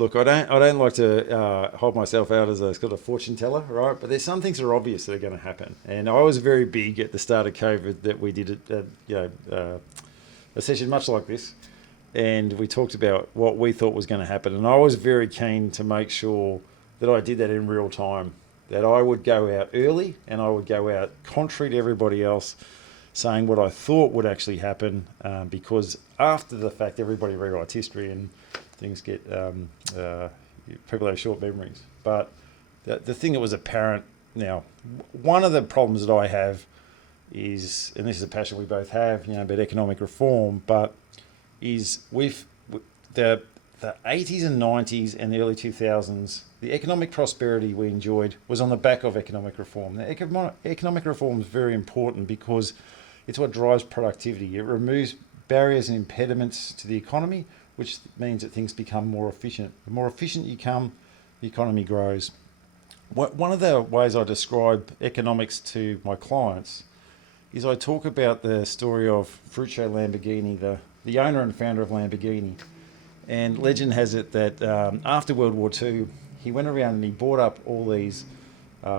Look, I don't like to hold myself out as a sort of fortune teller, right? But there's some things that are obvious that are going to happen. And I was very big at the start of COVID that we did a session much like this, and we talked about what we thought was going to happen. And I was very keen to make sure that I did that in real time. That I would go out early and I would go out contrary to everybody else, saying what I thought would actually happen, because after the fact, everybody rewrites history and things get people have short memories. But the thing that was apparent now, one of the problems that I have is, and this is a passion we both have, about economic reform, but is with the 80s and 90s and the early 2000s, the economic prosperity we enjoyed was on the back of economic reform. Now, economic reform is very important because it's what drives productivity. It removes barriers and impediments to the economy, which means that things become more efficient. The more efficient you become, the economy grows. One of the ways I describe economics to my clients is I talk about the story of Ferruccio Lamborghini, the owner and founder of Lamborghini. And legend has it that after World War II, he went around and he bought up all these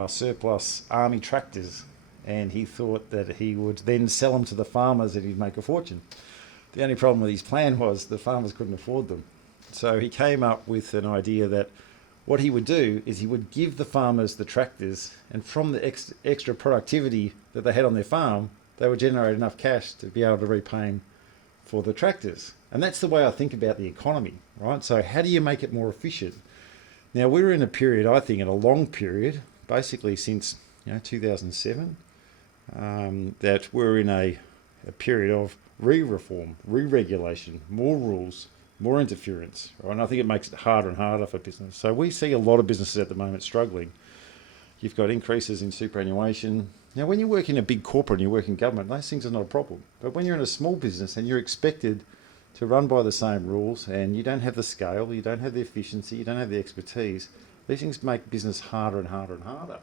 surplus army tractors, and he thought that he would then sell them to the farmers and he'd make a fortune. The only problem with his plan was the farmers couldn't afford them. So he came up with an idea that what he would do is he would give the farmers the tractors, and from the extra productivity that they had on their farm, they would generate enough cash to be able to repay him for the tractors. And that's the way I think about the economy, right? So how do you make it more efficient? Now, we're in a period, I think, in a long period, basically since 2007, that we're in a period of reform, re-regulation, more rules, more interference, right? And I think it makes it harder and harder for business. So we see a lot of businesses at the moment struggling. You've got increases in superannuation. Now, when you work in a big corporate and you work in government, those things are not a problem. But when you're in a small business and you're expected to run by the same rules and you don't have the scale, you don't have the efficiency, you don't have the expertise, these things make business harder and harder and harder.